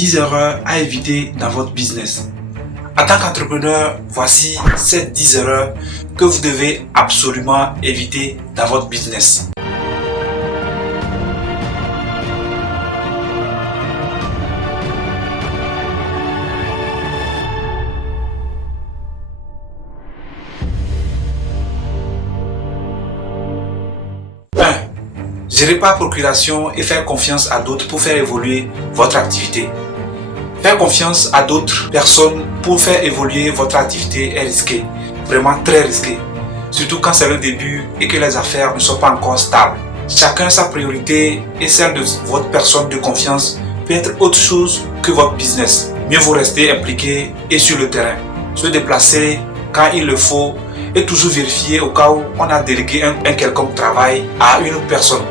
10 erreurs à éviter dans votre business. En tant qu'entrepreneur, voici ces 10 erreurs que vous devez absolument éviter dans votre business. Gérer par procuration et faire confiance à d'autres pour faire évoluer votre activité. Faire confiance à d'autres personnes pour faire évoluer votre activité est risqué, vraiment très risqué. Surtout quand c'est le début et que les affaires ne sont pas encore stables. Chacun sa priorité et celle de votre personne de confiance peut être autre chose que votre business. Mieux vaut rester impliqué et sur le terrain. Se déplacer quand il le faut et toujours vérifier au cas où on a délégué un quelconque travail à une autre personne.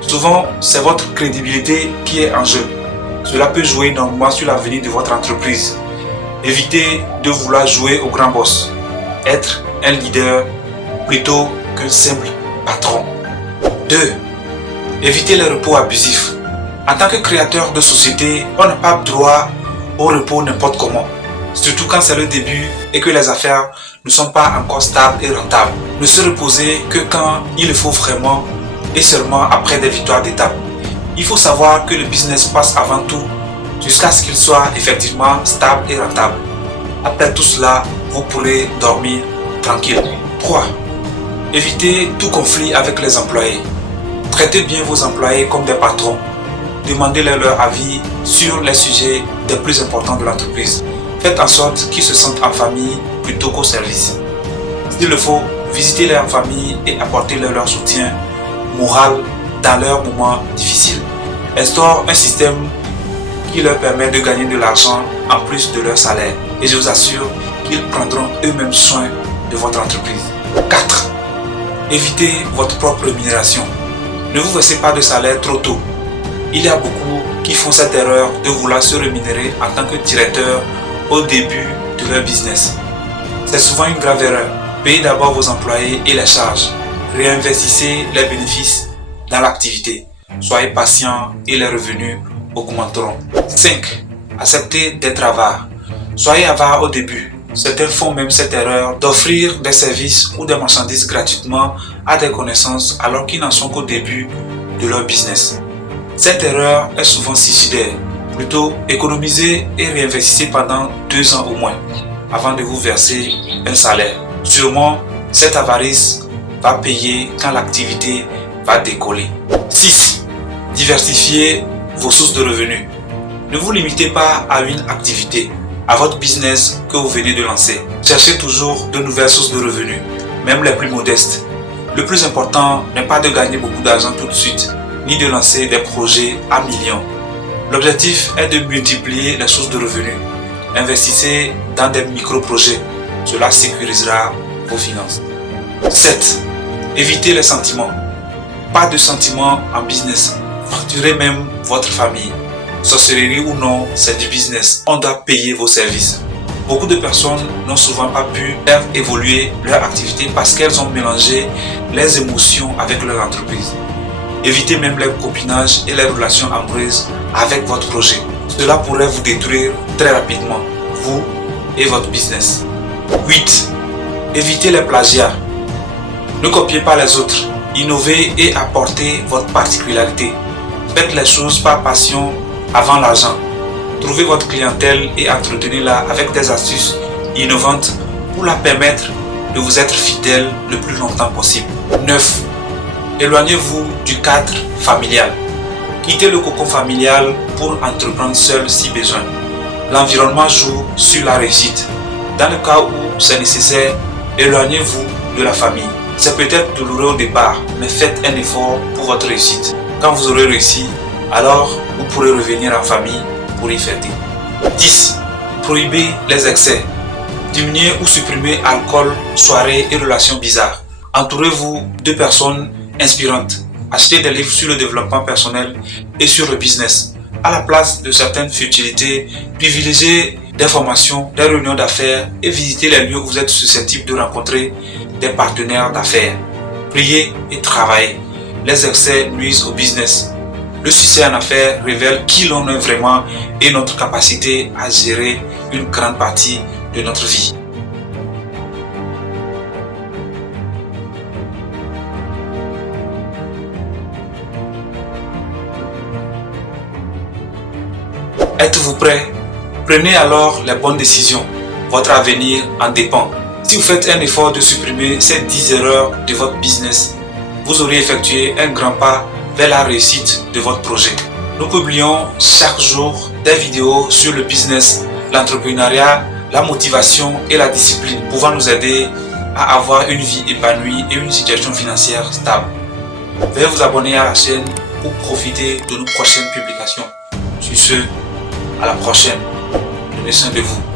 Souvent, c'est votre crédibilité qui est en jeu. Cela peut jouer énormément sur l'avenir de votre entreprise. Évitez de vouloir jouer au grand boss. Être un leader plutôt qu'un simple patron. 2. Évitez les repos abusifs. En tant que créateur de société, on n'a pas droit au repos n'importe comment. Surtout quand c'est le début et que les affaires ne sont pas encore stables et rentables. Ne se reposer que quand il le faut vraiment et seulement après des victoires d'étape. Il faut savoir que le business passe avant tout jusqu'à ce qu'il soit effectivement stable et rentable. Après tout cela, vous pourrez dormir tranquille. 3. Évitez tout conflit avec les employés. Traitez bien vos employés comme des patrons. Demandez-leur leur avis sur les sujets les plus importants de l'entreprise. Faites en sorte qu'ils se sentent en famille plutôt qu'au service. S'il le faut, visitez-les en famille et apportez-leur leur soutien moral dans leurs moments difficiles. Instaure un système qui leur permet de gagner de l'argent en plus de leur salaire. Et je vous assure qu'ils prendront eux-mêmes soin de votre entreprise. 4. Évitez votre propre rémunération. Ne vous versez pas de salaire trop tôt. Il y a beaucoup qui font cette erreur de vouloir se rémunérer en tant que directeur au début de leur business. C'est souvent une grave erreur. Payez d'abord vos employés et les charges. Réinvestissez les bénéfices dans l'activité. Soyez patient et les revenus augmenteront. 5. Acceptez d'être avare. Soyez avare au début. Certains font même cette erreur d'offrir des services ou des marchandises gratuitement à des connaissances alors qu'ils n'en sont qu'au début de leur business. Cette erreur est souvent suicidaire. Plutôt, économisez et réinvestissez pendant 2 ans au moins avant de vous verser un salaire. Sûrement, cette avarice va payer quand l'activité va décoller. 6. Diversifiez vos sources de revenus. Ne vous limitez pas à une activité, à votre business que vous venez de lancer. Cherchez toujours de nouvelles sources de revenus, même les plus modestes. Le plus important n'est pas de gagner beaucoup d'argent tout de suite, ni de lancer des projets à millions. L'objectif est de multiplier les sources de revenus. Investissez dans des micro-projets. Cela sécurisera vos finances. 7. Évitez les sentiments. Pas de sentiments en business. Facturez même votre famille. Sorcellerie ou non, c'est du business. On doit payer vos services. Beaucoup de personnes n'ont souvent pas pu faire évoluer leur activité parce qu'elles ont mélangé les émotions avec leur entreprise. Évitez même les copinages et les relations amoureuses avec votre projet. Cela pourrait vous détruire très rapidement, vous et votre business. 8. Évitez les plagiats. Ne copiez pas les autres. Innovez et apportez votre particularité. Faites les choses par passion avant l'argent. Trouvez votre clientèle et entretenez-la avec des astuces innovantes pour la permettre de vous être fidèle le plus longtemps possible. 9. Éloignez-vous du cadre familial. Quittez le cocon familial pour entreprendre seul si besoin. L'environnement joue sur la réussite. Dans le cas où c'est nécessaire, éloignez-vous de la famille. C'est peut-être douloureux au départ, mais faites un effort pour votre réussite. Quand vous aurez réussi, alors vous pourrez revenir en famille pour y fêter. 10. Prohibez les excès. Diminuez ou supprimez alcool, soirées et relations bizarres. Entourez-vous de personnes inspirantes. Achetez des livres sur le développement personnel et sur le business. À la place de certaines futilités, privilégiez des formations, des réunions d'affaires et visitez les lieux où vous êtes susceptible de rencontrer des partenaires d'affaires. Priez et travaillez. Les excès nuisent au business. Le succès en affaires révèle qui l'on est vraiment et notre capacité à gérer une grande partie de notre vie. Êtes-vous prêt? Prenez alors les bonnes décisions. Votre avenir en dépend. Si vous faites un effort de supprimer ces 10 erreurs de votre business, vous aurez effectué un grand pas vers la réussite de votre projet. Nous publions chaque jour des vidéos sur le business, l'entrepreneuriat, la motivation et la discipline, pouvant nous aider à avoir une vie épanouie et une situation financière stable. Veuillez vous abonner à la chaîne pour profiter de nos prochaines publications. Sur ce, à la prochaine. Prenez soin de vous.